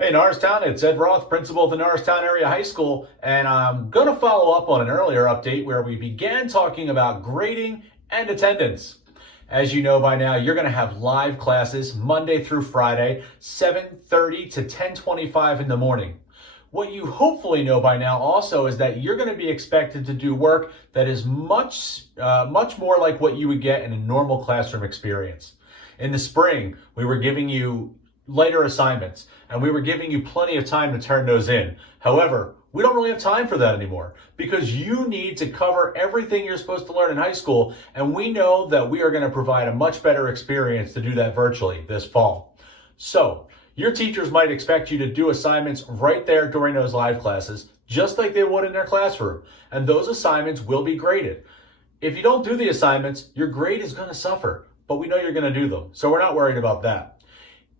Hey, Norristown, it's Ed Roth, principal of the Norristown Area High School, and I'm going to follow up on an earlier update where we began talking about grading and attendance. As you know by now, you're going to have live classes Monday through Friday, 7:30 to 10:25 in the morning. What you hopefully know by now also is that you're going to be expected to do work that is much more like what you would get in a normal classroom experience. In the spring, we were giving you lighter assignments, and we were giving you plenty of time to turn those in. However, we don't really have time for that anymore because you need to cover everything you're supposed to learn in high school, and we know that we are going to provide a much better experience to do that virtually this fall. So, your teachers might expect you to do assignments right there during those live classes, just like they would in their classroom, and those assignments will be graded. If you don't do the assignments, your grade is going to suffer, but we know you're going to do them, so we're not worried about that.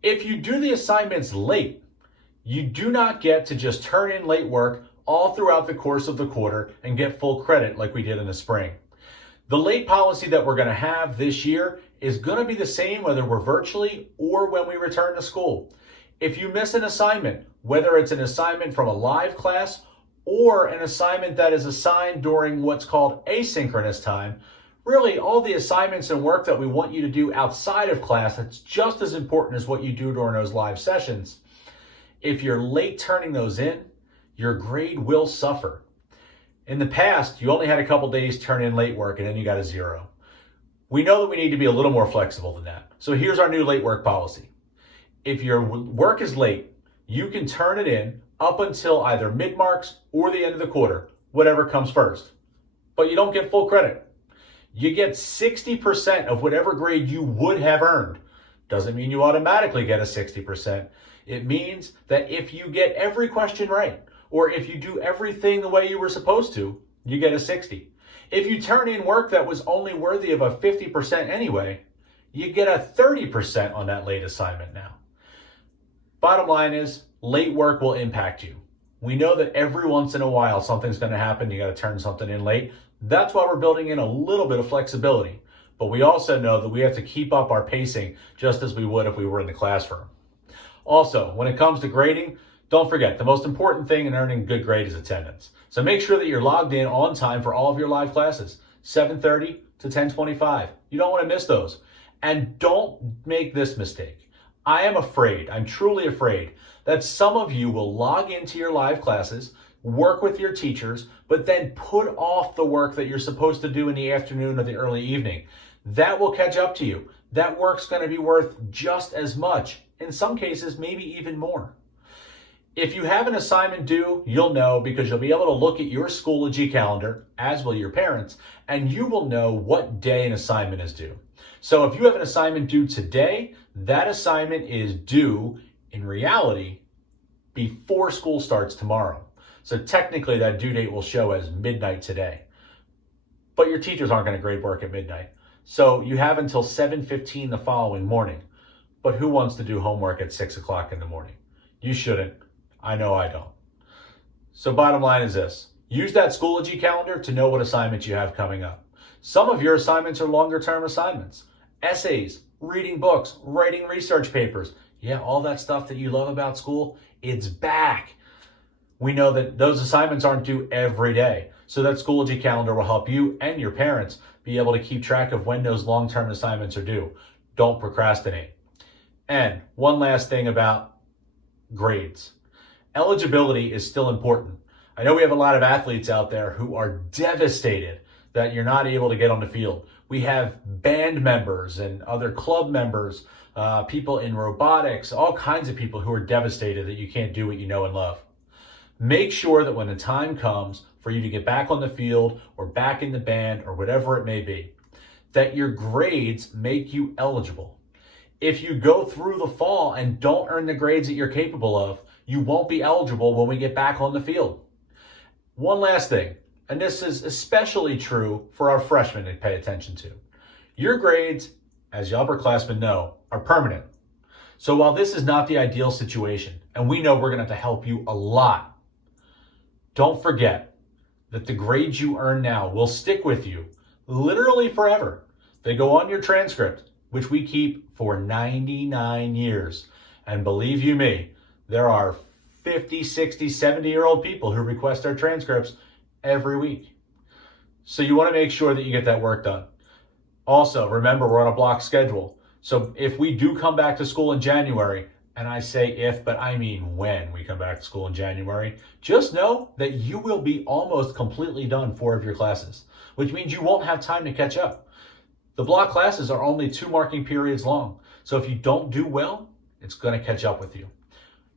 If you do the assignments late, you do not get to just turn in late work all throughout the course of the quarter and get full credit like we did in the spring. The late policy that we're going to have this year is going to be the same whether we're virtually or when we return to school. If you miss an assignment, whether it's an assignment from a live class or an assignment that is assigned during what's called asynchronous time, really all the assignments and work that we want you to do outside of class, that's just as important as what you do during those live sessions. If you're late turning those in, your grade will suffer. In the past, you only had a couple days turn in late work and then you got a 0. We know that we need to be a little more flexible than that. So here's our new late work policy. If your work is late, you can turn it in up until either mid-marks or the end of the quarter, whatever comes first. But you don't get full credit. You get 60% of whatever grade you would have earned. Doesn't mean you automatically get a 60%. It means that if you get every question right, or if you do everything the way you were supposed to, you get a 60. If you turn in work that was only worthy of a 50% anyway, you get a 30% on that late assignment now. Bottom line is, late work will impact you. We know that every once in a while something's going to happen. You got to turn something in late. That's why we're building in a little bit of flexibility. But we also know that we have to keep up our pacing just as we would if we were in the classroom. Also, when it comes to grading, don't forget the most important thing in earning a good grade is attendance. So make sure that you're logged in on time for all of your live classes, 7:30 to 10:25. You don't want to miss those. And don't make this mistake. I am afraid, I'm truly afraid, that some of you will log into your live classes, work with your teachers, but then put off the work that you're supposed to do in the afternoon or the early evening. That will catch up to you. That work's going to be worth just as much, in some cases, maybe even more. If you have an assignment due, you'll know because you'll be able to look at your Schoology calendar, as will your parents, and you will know what day an assignment is due. So if you have an assignment due today, that assignment is due, in reality, before school starts tomorrow. So technically that due date will show as midnight today. But your teachers aren't going to grade work at midnight. So you have until 7:15 the following morning. But who wants to do homework at 6 o'clock in the morning? You shouldn't. I know I don't. So bottom line is this. Use that Schoology calendar to know what assignments you have coming up. Some of your assignments are longer term assignments. Essays, reading books, writing research papers. Yeah, all that stuff that you love about school, it's back. We know that those assignments aren't due every day. So that Schoology calendar will help you and your parents be able to keep track of when those long-term assignments are due. Don't procrastinate. And one last thing about grades. Eligibility is still important. I know we have a lot of athletes out there who are devastated that you're not able to get on the field. We have band members and other club members, people in robotics, all kinds of people who are devastated that you can't do what you know and love. Make sure that when the time comes for you to get back on the field or back in the band or whatever it may be, that your grades make you eligible. If you go through the fall and don't earn the grades that you're capable of, you won't be eligible when we get back on the field. One last thing, and this is especially true for our freshmen to pay attention to. Your grades, as you upperclassmen know, are permanent. So while this is not the ideal situation, and we know we're going to have to help you a lot, don't forget that the grades you earn now will stick with you literally forever. They go on your transcript, which we keep for 99 years. And believe you me, There are 50, 60, 70-year-old people who request our transcripts every week. So you want to make sure that you get that work done. Also, remember, we're on a block schedule. So if we do come back to school in January, and I say if, but I mean when we come back to school in January, just know that you will be almost completely done 4 of your classes, which means you won't have time to catch up. The block classes are only 2 marking periods long. So if you don't do well, it's going to catch up with you.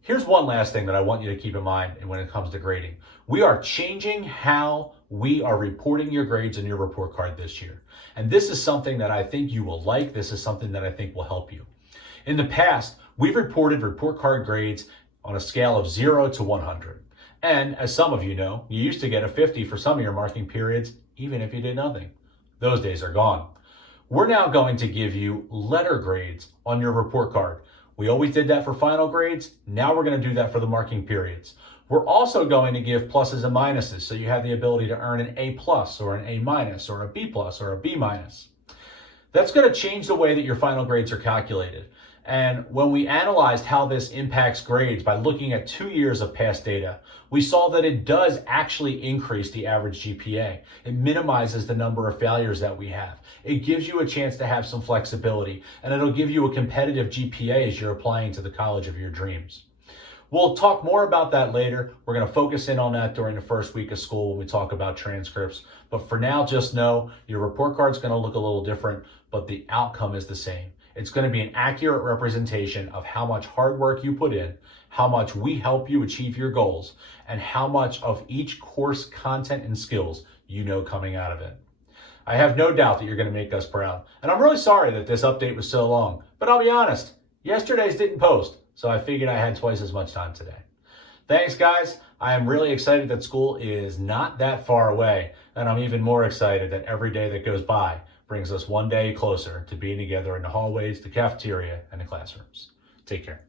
Here's one last thing that I want you to keep in mind when it comes to grading. We are changing how we are reporting your grades in your report card this year. And this is something that I think you will like. This is something that I think will help you. In the past, we've reported report card grades on a scale of 0 to 100. And as some of you know, you used to get a 50 for some of your marking periods, even if you did nothing. Those days are gone. We're now going to give you letter grades on your report card. We always did that for final grades. Now we're going to do that for the marking periods. We're also going to give pluses and minuses, so you have the ability to earn an A plus or an A minus or a B plus or a B minus. That's going to change the way that your final grades are calculated. And when we analyzed how this impacts grades by looking at 2 years of past data, we saw that it does actually increase the average GPA. It minimizes the number of failures that we have. It gives you a chance to have some flexibility, and it'll give you a competitive GPA as you're applying to the college of your dreams. We'll talk more about that later. We're going to focus in on that during the first week of school when we talk about transcripts. But for now, just know your report card's going to look a little different, but the outcome is the same. It's going to be an accurate representation of how much hard work you put in, how much we help you achieve your goals, and how much of each course content and skills you know coming out of it. I have no doubt that you're going to make us proud. And I'm really sorry that this update was so long, but I'll be honest, yesterday's didn't post, so I figured I had twice as much time today. Thanks, guys. I am really excited that school is not that far away, and I'm even more excited that every day that goes by brings us one day closer to being together in the hallways, the cafeteria, and the classrooms. Take care.